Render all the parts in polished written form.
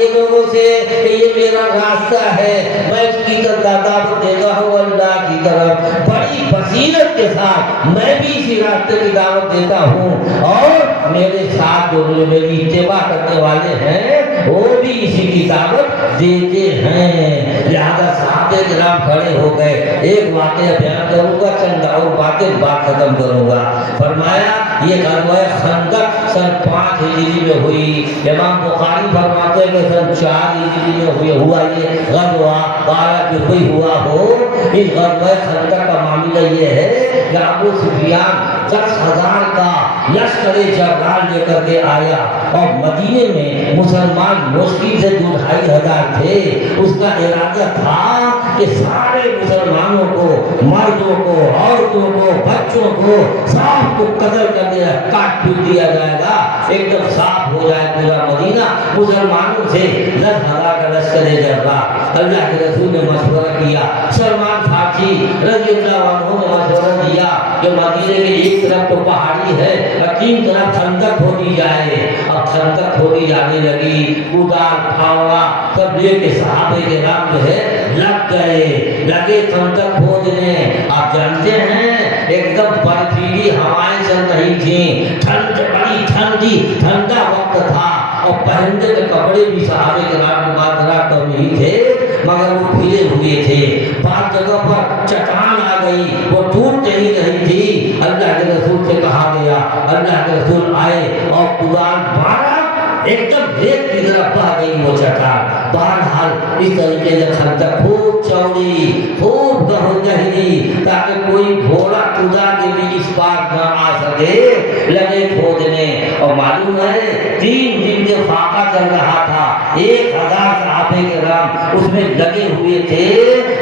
کہیے لوگوں سے کہ یہ میرا راستہ ہے، میں اس کی طرف دعوت دیتا ہوں اللہ کی طرف، بڑی بصیرت کے ساتھ میں بھی اسی راستے کی دعوت دیتا ہوں، اور میرے ساتھ جو میری اتباع کرنے والے ہیں وہ بھی اسی کی دعوت دیتے ہیں۔ لہذا صحابہ کرام کھڑے ہو گئے۔ ایک واقعہ بیان کروں گا، چند اور باتیں بات ختم کروں گا۔ فرمایا یہ غزوہ خندق سن 5 ہجری میں ہوئی۔ امام بخاری فرماتے ہیں کہ سن 4 ہجری میں ہوا یہ غزوہ، بالا کہ کوئی ہوا ہو۔ اس غزوہ خندق کا معاملہ یہ ہے کہ ابو سفیان 10,000 کا لشکر جرار لے کر کے آیا، اور مدینے میں مسلمان مشکل سے 2,500 تھے۔ اس کا ارادہ تھا کہ سارے مسلمانوں کو، مردوں کو، عورتوں کو، بچوں کو، سب کو قتل کر دیا، کاٹ پیٹ دیا جائے گا، ایک دم صاف ہو جائے پورا مدینہ مسلمانوں سے۔ 10,000 کا لشکر جرار۔ اللہ کے رسول نے مشورہ کیا، سلمان فارسی رضی اللہ عنہ نے مشورہ دیا کہ مدینے کے ایک طرف تو پہاڑی ہے، تین طرف خندق کھودی جائے۔ اب خندق کھودی جانے لگی، کودال پھاوڑا سب لے کے صحابہ کرام جو ہے لگے خندق کھودنے۔ آپ جانتے ہیں ایک دم برفیلی ہوائیں چل رہی تھیں، بڑی ٹھنڈا وقت تھا، اور پہننے کے کپڑے بھی صحابہ کرام کے پاس ذرا کم ہی تھے، مگر وہ بھیڑے ہوئے تھے۔ بعض جگہ پر چٹان آ گئی، وہ ٹوٹ نہیں رہی تھی۔ اللہ کے رسول سے کہا گیا، اللہ کے رسول آئے اور کدال مارا، ایک دم ریت کی طرف بہ گئی وہ چٹان۔ بہرحال اس طریقے سے خندق خوب چوڑی، خوب گہری، تاکہ کوئی گھوڑا خدا کے بھی اس پار نہ آ سکے، لگے کھودنے۔ اور معلوم ہے 3 دن کے فاقہ چل رہا تھا، 1,000 صحابہ کرام اس میں لگے ہوئے تھے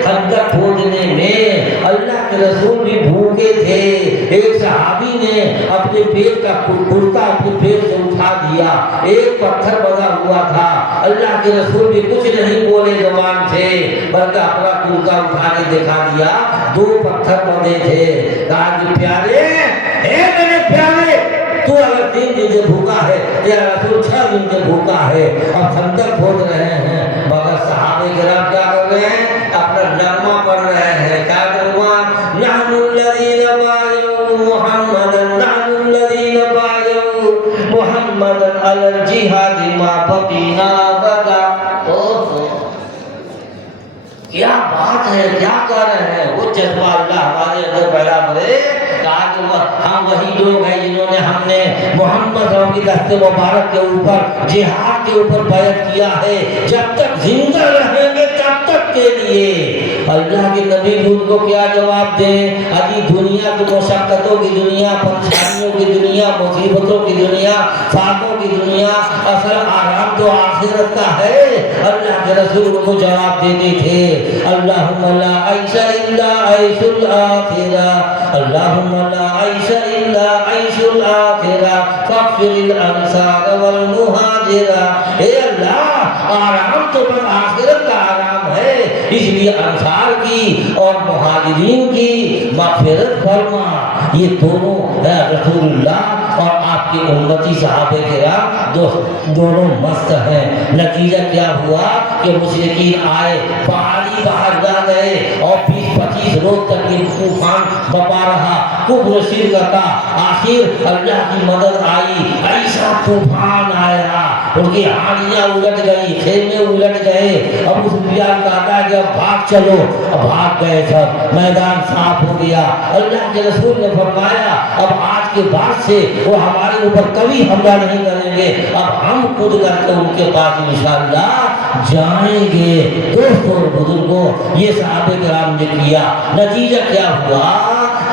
خندق کھودنے میں۔ اللہ کے رسول بھی بھوکے تھے۔ ایک صحابی نے اپنے پیٹ کا کرتا اپنے پیٹ سے اٹھا دیا، ایک پتھر بنا ہوا تھا۔ اللہ کے رسول بھی کچھ نہیں بولے زبان سے، بلکہ اپنا کرتا اٹھا کے دکھا دیا، 2 پتھر بنے تھے۔ کہا کہ پیارے، اے میرے پیارے، تو اگر 3 دن سے بھوکا ہے، تیرا رسول 6 دن سے بھوکا ہے، اب خندق کھود رہے ہیں، مگر صحابہ کرام کیا کر رہے ہیں؟ اپنا نغمہ پڑھ رہے ہیں۔ کیا نغمہ؟ نحن الذین بایعوا محمدا، نحن الذین بایعوا محمدا علی الجہاد ما بقینا ابدا۔ کیا بات ہے، کیا کر رہے ہیں؟ وہ جذبہ اللہ ہمارے اندر پیدا کرے، کہا کہ ہم وہی لوگ ہیں جنہوں نے ہم نے محمد صلی اللہ علیہ وسلم کی دست مبارک کے اوپر جہاد کے اوپر بیعت کیا ہے، جب تک زندہ رہیں گے تب تک کے لیے۔ اللہ کے نبی ان کو کیا جواب دیں؟ ابھی دنیا تو مشقتوں کی دنیا، پریشانیوں کی دنیا، مصیبتوں کی دنیا، فاقوں کی دنیا، اصل آرام تو آخرت کا ہے۔ اللہ کے رسول کو جواب دیتے تھے، اللہم لا عیش الا عیش الآخرہ، اللہم لا عیش الا عیش الآخرہ فاغفر الانصار والمہاجرہ۔ اے اللہ، آرام تو بس آخرت کا آرام ہے، اس لیے انصار کی اور مہاجرین کی مغفرت فرما۔ یہ دونوں رسول اللہ اور آپ کی امتی صحابہ کرام دونوں مست ہیں۔ نتیجہ کیا ہوا کہ مشرکین آئے، پہاڑی باہر جا گئے، اور 20-25 روز تک یہ طوفان بپا رہا، کفر شرک کا۔ آخر اللہ کی مدد آئی، ایسا طوفان آیا، ان کی ہانیاں الٹ گئی، خیمے الٹ گئے۔ اب اس بیان کہتا ہے کہ اب بھاگ چلو، اب بھاگ گئے سب، میدان صاف ہو گیا۔ اللہ کے رسول نے فرمایا اب آج کے بعد سے وہ ہمارے اوپر کبھی حملہ نہیں کریں گے، اب ہم خود کر کے ان کے پاس انشاءاللہ جائیں گے۔ دوستوں اور بزرگوں، یہ صحابہ کرام نے کیا۔ نتیجہ کیا ہوا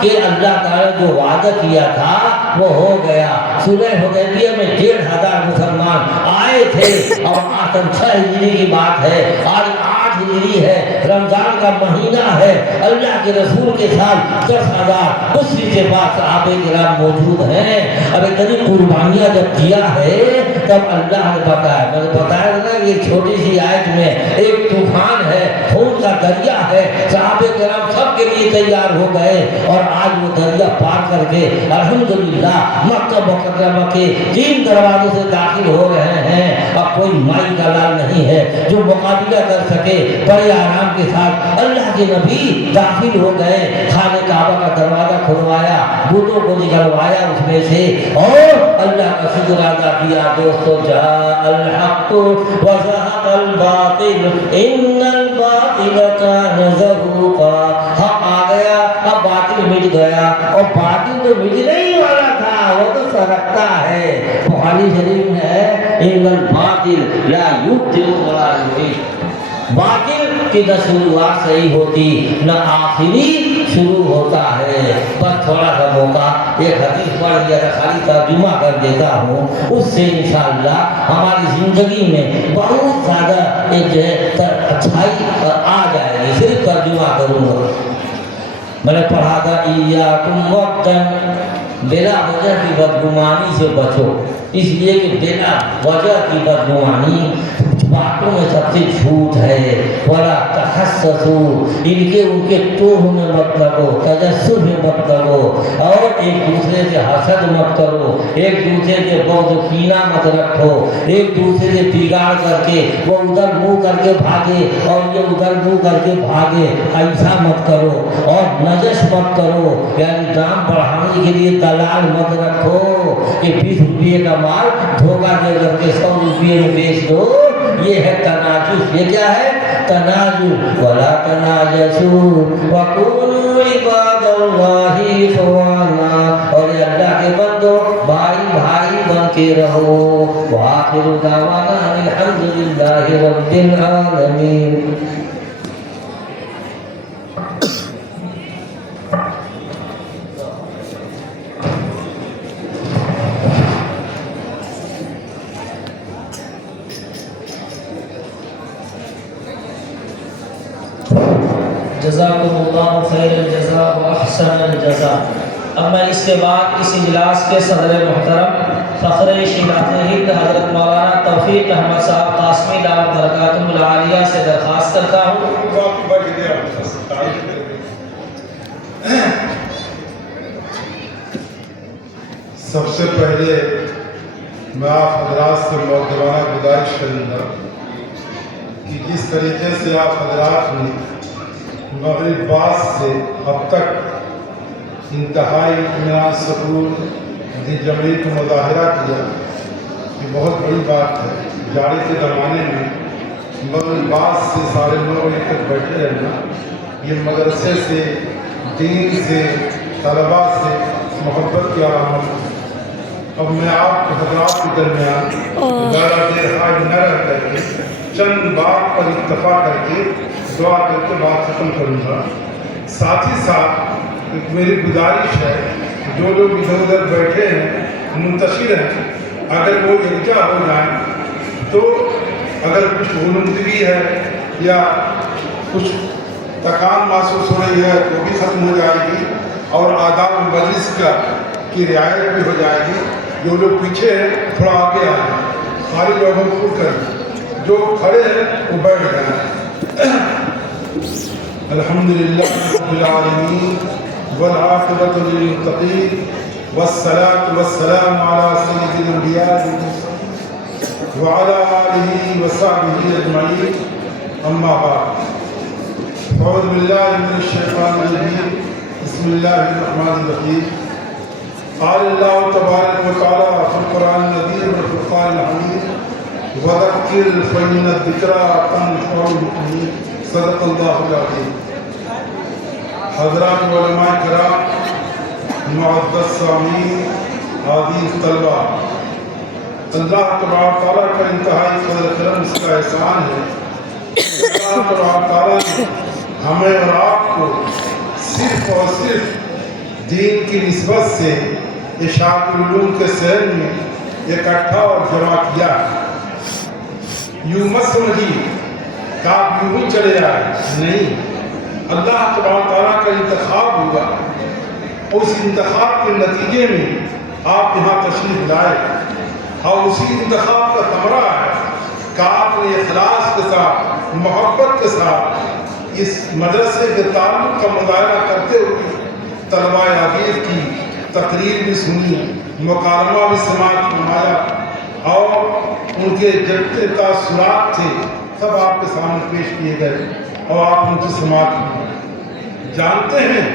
کہ اللہ تعالیٰ جو وعدہ کیا تھا وہ ہو گیا۔ صلح حدیبیہ میں 1,500 مسلمان آئے تھے، اور آسن 6 ہجری کی بات ہے، آج 8 ہجری ہے، رمضان کا مہینہ ہے۔ اللہ کے رسول کے ساتھ 10,000 دوسری سے پاس صحابہ کرام موجود ہیں۔ اب اتنی قربانیاں جب دیا ہے تب اللہ نے بتایا، میں نے بتایا نا یہ چھوٹی سی آیت میں ایک طوفان ہے، خون کا دریا ہے، صحابہ کرام سب کے لیے تیار ہو گئے، اور آج وہ دریا پار کر کے الحمدللہ مکہ مکرمہ کے 3 دروازوں سے داخل ہو رہے ہیں۔ اب کوئی مائی کا لال نہیں ہے جو مقابلہ کر سکے۔ بڑے آرام کے ساتھ اللہ کے نبی داخل ہو گئے، خانہ کعبہ کا دروازہ کھلوایا، بتوں کو نکلوایا اس میں سے، اور اللہ کا شکر ادا کیا۔ دوستو جاء الحق وزهق الباطل ان الباطل كان زهوقا، حق آ گیا، اب باطل مٹ گیا، اور باطل تو مٹنے ہی والا تھا، وہ تو سرکتا ہے۔ بخاری شریف میں ہے ان الباطل لا یبدل ولا یعید، باطل کی نہ شروعات صحیح ہوتی نہ آخری شروع ہوتا ہے۔ بس تھوڑا سا موقع ایک حدیث پڑھ لیا تھا، خالی ترجمہ کر دیتا ہوں، اس سے انشاءاللہ ہماری زندگی میں بہت زیادہ ایک جو ہے اچھائی آ جائے گی۔ صرف ترجمہ کروں گا۔ میں نے پڑھا تھا ایاکم والظن، بلا وجہ کی بدگمانی سے بچو، اس لیے کہ بلا وجہ کی بدگمانی باتوں میں سب سے جھوٹ ہے۔ ولا تحسسوا، ان کے توہ میں مت لگو، تجسس میں مت لگو، اور ایک دوسرے سے حسد مت کرو، ایک دوسرے سے بغض و کینہ مت رکھو، ایک دوسرے سے بگاڑ کر کے وہ ادھر منہ کر کے بھاگے اور یہ ادھر منہ کر کے بھاگے، ایسا مت کرو، اور نجش مت کرو، یعنی دام بڑھانے کے لیے دلال مت رکھو کہ 20 روپے کا مال دھوکہ دے کر کے 100 روپے میں بیچ دو، یہ ہے تناجش۔ یہ کیا ہے؟ تناجش۔ ولا تناجشوا وكونوا عباد اللہ اخوانا، اور یہ اللہ کے بندو بھائی بھائی بن کے رہو۔ وآخر دعوانا الحمد للہ رب العالمین۔ جزاکم اللہ خیر الجزاء و احسن الجزاء۔ اب میں اس کے بعد اس اجلاس کے صدر محترم فخر شیراز ہند حضرت مولانا توفیق احمد صاحب قاسمی دعوت برکاتہ العالیہ سے درخواست کرتا ہوں۔ سب سے پہلے میں آپ حضرات سے مؤدبانہ گزارش کروں گا کہ جس طریقے سے آپ حضرات نے مغرب بعد سے اب تک انتہائی اطمینان سکون دی جمعی کو مظاہرہ کیا، یہ بہت بڑی بات ہے۔ جاڑی کے زمانے میں مغرب بعد سے 9:30 بجے تک بیٹھے رہنا، یہ مدرسے سے، دین سے، طلباء سے محبت کی علامت ہے۔ اب میں آپ کے حضرات کے درمیان زیادہ دیر حاضر نہ رہ کر کے چند بات پر اتفاق کر کے دعا کر کے بات ختم کروں گا۔ ساتھ ہی ساتھ ایک میری گزارش ہے، جو لوگ ادھر ادھر بیٹھے ہیں، منتشر ہیں، اگر وہ یکجا ہو جائیں تو اگر کچھ غنودگی ہے یا کچھ تکان محسوس ہو رہی ہے تو بھی ختم ہو جائے گی، اور آداب مجلس کی رعایت بھی ہو جائے گی۔ جو لوگ پیچھے ہیں تھوڑا آگے آئیں، سارے لوگوں کو کریں، جو کھڑے ہیں وہ بیٹھ جائیں۔ الحمدللہ رب العالمین والعاقبۃ للمتقین والصلاة والسلام علی سید الانبیاء وعلی آلہ وصحبہ اجمعین، اما بعد۔ اعوذ باللہ من الشیطان الرجیم، بسم اللہ الرحمن الرحیم۔ قال اللہ تبارک و تعالی فی القرآن العظیم والفرقان الحمید وذکر فإن الذکریٰ تنفع المؤمنین، صدق اللہ العظیم۔ حضرات علماء کرام، معزز سامعین، عزیز طلباء، اللہ تبارک و تعالیٰ کا انتہائی فضل کرم، اس کا احسان ہے۔ اللہ تبارک و تعالیٰ نے ہمیں اور آپ کو صرف اور صرف دین کی نسبت سے اشاعت العلوم کے شہر میں اکٹھا اور جمع کیا۔ یوں مت سمجھیے کہ آپ یوں ہی چلے جائیں، نہیں، اللہ تبارک تعالیٰ کا انتخاب ہوا، اس انتخاب کے نتیجے میں آپ یہاں تشریف لائے، اور اسی انتخاب کا ثمرہ ہے کہ آپ نے اخلاص کے ساتھ، محبت کے ساتھ اس مدرسے کے تعلق کا مظاہرہ کرتے ہوئے طلباء عزیز کی تقریر بھی سنی، مکالمہ بھی سماعت فرمایا، اور ان کے جتنے تاثرات تھے سب آپ کے سامنے پیش کیے گئے اور آپ ان کی سماعت کی۔ جانتے ہیں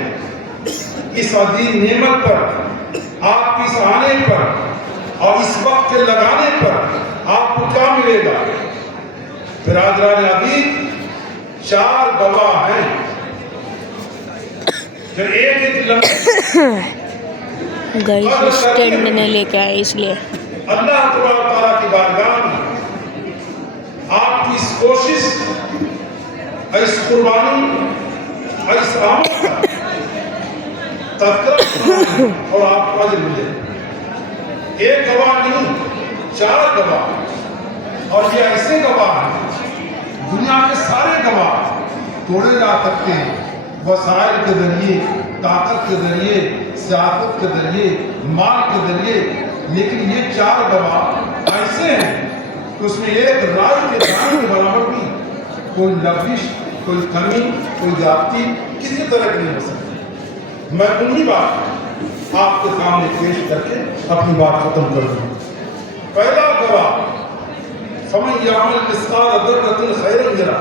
اس عظیم نعمت پر، آپ کی اس آنے پر اور اس وقت کے لگانے پر آپ کو کیا ملے گا؟ برادران عزیز، 4 گواہ ہیں جو ایک گائز اسٹینڈ نہیں لے کے آئے اس لیے اللہ تعالیٰ کی بارگاہ میں آپ کی اس کوشش، اس قربانی، اس آمد کا تذکرہ اور آپ کو اجر ملے۔ ایک گواہ نہیں، 4 گواہ، اور یہ ایسے گواہ ہیں، دنیا کے سارے گواہ توڑے جا سکتے ہیں وسائل کے ذریعے، طاقت کے ذریعے، سیاست کے ذریعے، مال کے ذریعے، لیکن یہ 4 گواہ ایسے ہیں کہ اس میں ایک رائے کے دانے کے برابر بھی کوئی لغزش، کوئی کمی، کوئی زیادتی کسی طرح کی نہیں ہو سکتی۔ میں انہی بات آپ کے سامنے پیش کر کے اپنی بات ختم کر دوں۔ پہلا گواہ، فَمَنْ يَعْمَلْ مِثْقَالَ ذَرَّةٍ خَيْرًا يَرَهُ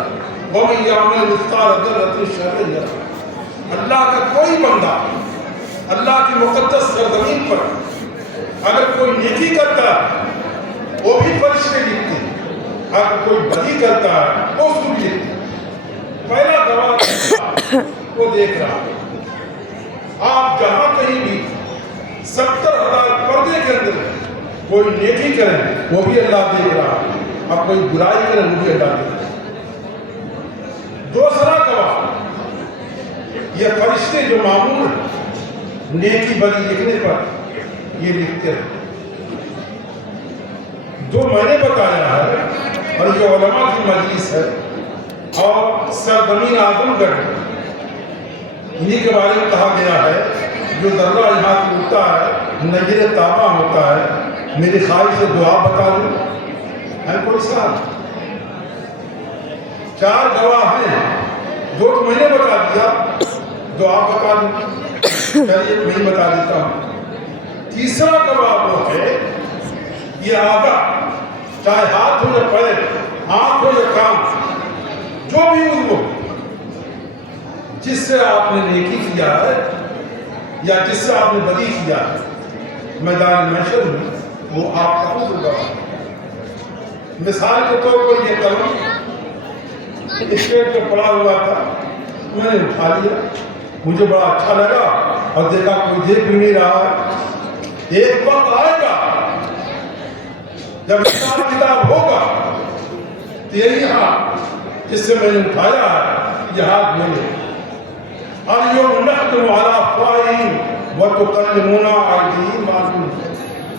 وَمَنْ يَعْمَلْ مِثْقَالَ ذَرَّةٍ شَرًّا يَرَهُ۔ اللہ کا کوئی بندہ اللہ کی مقدس سرزمین پر اگر کوئی نیکی کرتا ہے وہ بھی فرشتے لکھتے ہیں، اگر کوئی بدی کرتا ہے وہ اس کو بھی لکھتے ہیں۔ پہلا گواہ وہ دیکھ رہا ہے۔ آپ جہاں کہیں بھی 70,000 پردے کے اندر کوئی نیکی کریں وہ بھی اللہ دیکھ رہا ہے، اور کوئی برائی کریں وہ بھی اللہ دیکھ رہا ہے۔ دوسرا گواہ، یہ فرشتے جو معمول ہیں نیکی بدی لکھنے پر یہ لکھتے ہیں۔ جو میں نے بتایا ہے اور یہ علماء کی مجلس ہے اور سرزمین اعظم گڑھ انہی کے بارے میں کہا گیا ہے، جو ذرہ یہاں سے اٹھتا ہے نظر تابع ہوتا ہے۔ میری خواہش سے دعا بتا دوں، ہے کوئی سوال؟ 4 گواہ ہیں، 2 تو میں نے بتا دیا، دعا بتا دوں، چلیے میں بتا دیتا ہوں۔ تیسرا گواہ وہ ہے، یہ آگا، چاہے ہاتھ ہو یا پیر، آنکھ ہو یا کان، جو بھی عضو ہو، جس سے آپ نے نیکی کیا ہے یا جس سے آپ نے بدی کیا ہے، میدان محشر میں وہ آپ کا عضو گواہ ہے۔ مثال کے طور پر یہ قلم اسٹیج پہ پڑا ہوا تھا، میں نے اٹھا لیا، مجھے بڑا اچھا لگا اور دیکھا کوئی دیکھ بھی نہیں رہا ہے۔ ایک وقت آئے گا جب حساب کتاب ہوگا تو یہی ہاتھ جس سے میں نے اٹھایا ہے یہ ہاتھ میرے، الْيَوْمَ نَخْتِمُ عَلَىٰ أَفْوَاهِهِمْ وَتُكَلِّمُنَا أَيْدِيهِمْ مَا كَانُوا۔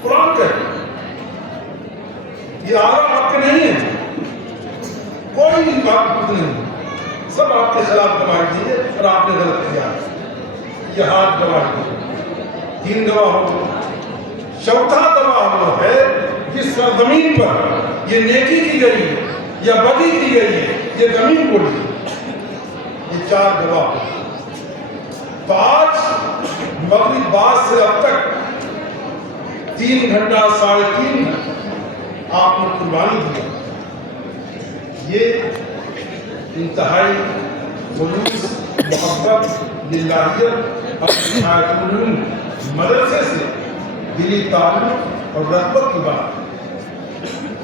قرآن کہتے یہ آرا آپ کے نہیں ہے، کوئی بات نہیں، سب آپ کے خلاف گواہی دیے اور آپ نے غلط کیا۔ یہ ہاتھ گواہی دیے، 3 گواہ ہو گئے۔ چوتھا گواہ وہ ہے جس زمین پر یہ نیکی کی گئی ہے یا بدی کی گئی ہے، یہ زمین بولی ہے۔ یہ 4 گواہ ہیں۔ تو آج مغرب بعد سے اب تک 3 گھنٹہ 3.5 گھنٹہ آپ نے قربانی دی۔ یہ انتہائی خلوص، محبت، للہیت اور نہایت علوم مدرسے سے دلی تعلق اور رغبت کی بات ہے۔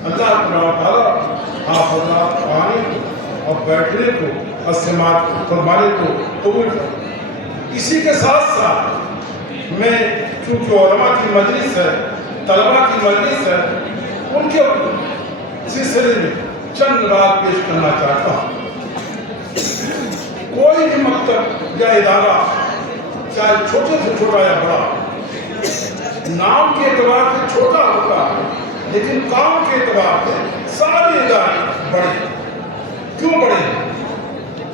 اللہ تعالیٰ آپ حضرات آنے کو اور بیٹھنے کو اور سماعت فرمانے کو قبول کریں۔ اسی کے ساتھ ساتھ میں چونکہ علماء کی مجلس ہے، طلباء کی مجلس ہے، ان کے سلسلے میں چند بات پیش کرنا چاہتا ہوں۔ کوئی بھی مکتب یا ادارہ چاہے چھوٹے سے چھوٹا یا بڑا، نام کے اعتبار سے چھوٹا ہوتا ہے لیکن کام کے اعتبار سے سارے ادارے بڑے۔ کیوں بڑے؟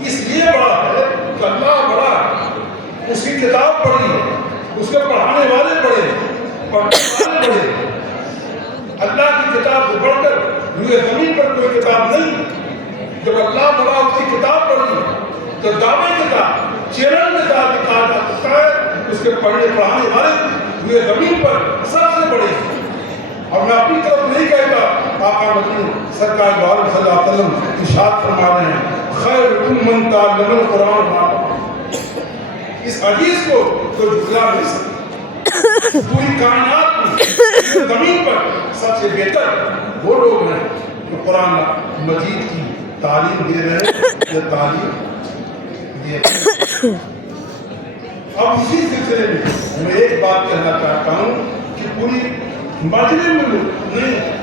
اس لیے بڑا ہے کہ اللہ بڑا ہے، اس کی کتاب پڑھی ہے، اس کے پڑھانے والے بڑے، پڑھنے والے بڑے۔ اللہ کی کتاب سے بڑھ کر روئے زمین پر کوئی کتاب نہیں۔ جب اللہ بڑا اس کی کتاب پڑھی تو دعوے کتاب چیرن کے ساتھ کہا جا سکتا ہے اس کے پڑھنے پڑھانے والے روئے زمین پر سب سے بڑے ہیں۔ اور میں اپنی طرف نہیں کہتا آقا مدین سرکار دو عالم صلی اللہ علیہ وسلم ارشاد فرما رہے ہیں خیرکم من تعلم القرآن وعلمہ. اس حدیث کو تو جھٹلا نہیں سکتا. پوری کائنات میں زمین پر سب سے بہتر وہ لوگ ہیں جو قرآن مجید کی تعلیم دے رہے ہیں یا تعلیم دے رہے ہیں. اب اسی سلسلے میں ایک بات کہنا چاہتا ہوں کہ پوری معاشرے میں نہیں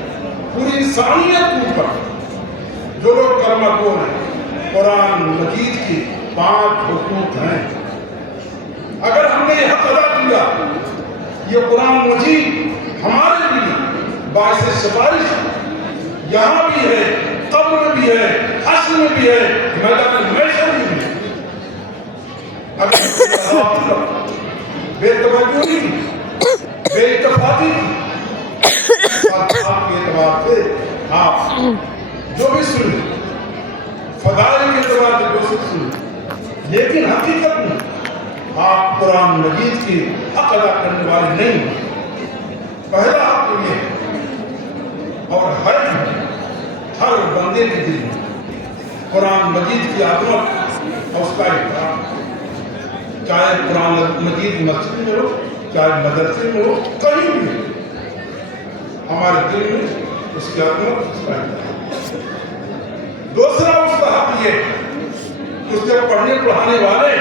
پوری انسانیت کے اوپر جو لوگ کلمہ گو ہیں قرآن مجید کی 5 حقوق ہیں. اگر ہم نے یہ حق ادا کیا یہ قرآن مجید ہمارے لیے باعث سفارش یہاں بھی ہے قبر میں بھی ہے حشر میں بھی ہے میدان محشر میں بھی ہے. اگر بے توجہی بے اتفاقی آپ کے اعتبار سے آپ جو بھی سنیں فضائل کے اعتبار سے جو سنیں لیکن حقیقت میں آپ قرآن مجید کی حق ادا کرنے والے نہیں ہیں. پہلا حق یہ ہے اور ہر بندے کے دل میں قرآن مجید کی عظمت اور اس کا احترام. چاہے قرآن مجید مسجد میں ہو چاہے مدرسے میں ہو کہیں بھی ہو ہمارے دل میں اس کی عظمت اس کا احترام. دوسرا اس کا حق یہ اس کے پڑھنے پڑھانے والے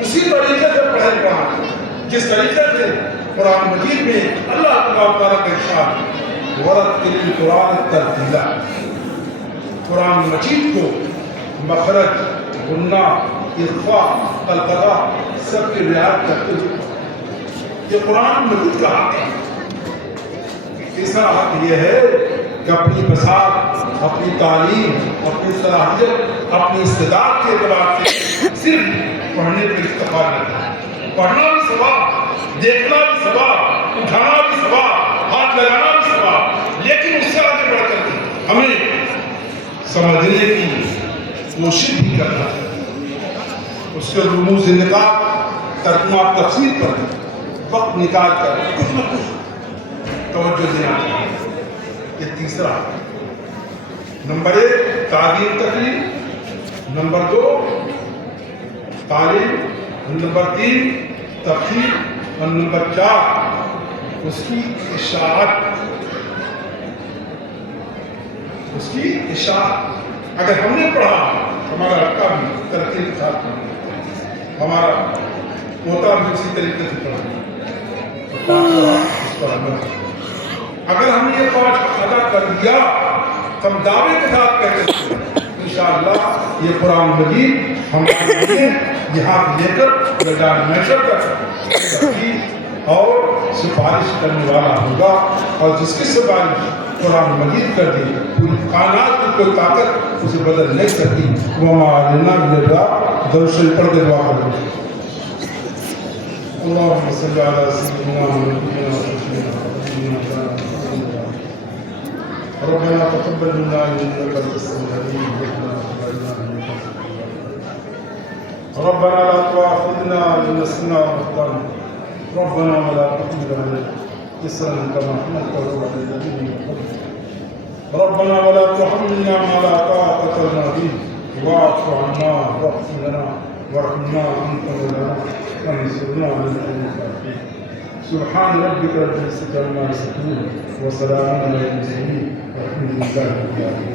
اسی طریقے سے پڑھے پڑھانے جس طریقے سے قرآن مجید میں اللہ تبارک تعالیٰ کا ارشاد ورتل القرآن ترتیلا. قرآن مجید کو مخرج غنہ اخفاء القضاء سب کی رعایت کرتے ہوئے یہ قرآن مجید کا حق ہے. تیسرا حق یہ ہے کہ اپنی بساط اپنی تعلیم اپنی صلاحیت اپنی استعداد کے اعتبار سے صرف پڑھنے پہ اکتفا نہ کریں. پڑھنا بھی ثواب دیکھنا بھی ثواب اٹھانا بھی ثواب ہاتھ لگانا بھی ثواب لیکن اس سے آگے بڑھ کر ہمیں سمجھنے کی کوشش بھی کرنا ہے. اس کے رموز نکال ترجمہ تفسیر پر وقت نکال کر کچھ نہ کچھ توجہ دینا چاہیے. یہ تیسرا. نمبر 1 تعلیم تقریر. نمبر 2 تعلیم. نمبر 3 تفسیر. اور نمبر 4 اس کی اشاعت. اس کی اشاعت. اگر ہم نے پڑھا ہمارا لڑکا بھی ترقی کے ساتھ پڑھا ہمارا پوتا بھی اسی طریقے سے پڑھا اس پر عمل. اگر ہم نے یہ 5 ادا کر دیا تو ہم دعوے کے ساتھ کہتے ہیں انشاءاللہ یہ قرآن مجید ہمارے لیے یہاں لے کر میدان محشر تک ترقی اور سفارش کرنے والا ہوگا. اور جس کی سفارش قرآن مجید کر دی پوری کائنات کی کوئی طاقت اسے بدل نہیں سکتی. وما علینا الا البلاغ. درود شریف پڑھ کے دعا کرو. اللهم صل على سيدنا ونبينا ربنا تقبل منا انك انت السميع العليم ربنا لا تؤاخذنا ان نسينا واخطانا ربنا ولا تحمل علينا إصرا كما حملته على الذين من قبلنا ربنا ولا تحملنا ما لا طاقة لنا به واعف عنا واغفر لنا وارحمنا أنت مولانا وانصرنا على القوم الكافرين. سبحان ربك رب العزة عما يصفون وسلام على المرسلين والحمد لله رب العالمين.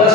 10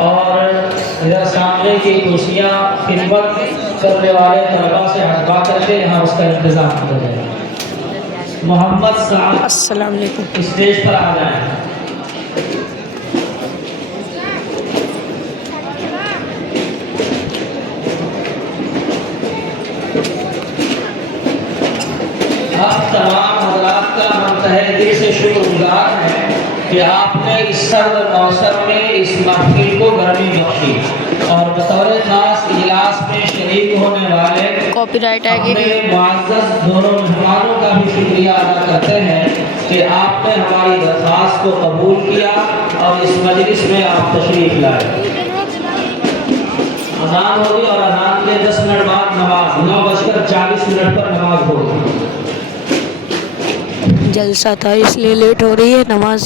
اور ادھر سامنے کی کرسیاں خدمت کرنے والے طلبا سے ہٹوا کر کے یہاں اس کا انتظام کیا جائے. محمد سعد السلام علیکم. اسٹیج پر آ جائیں. آپ تمام حضرات کا ہم تہہ دل سے شکر گزار ہیں کہ آپ نے اس سرد موسم میں اس محفل کو گرمی بخشی اور بطور خاص اجلاس میں شریک ہونے والے کاپی رائٹ ہے اپنے کہ معزز دونوں مہمانوں کا بھی شکریہ ادا کرتے ہیں کہ آپ نے ہماری درخواست کو قبول کیا اور اس مجلس میں آپ تشریف لائے. اذان ہوگی اور اذان کے 10 منٹ بعد نماز 9:40 پر نماز ہوگی. جلسہ تھا اس لیے لیٹ ہو رہی ہے نماز.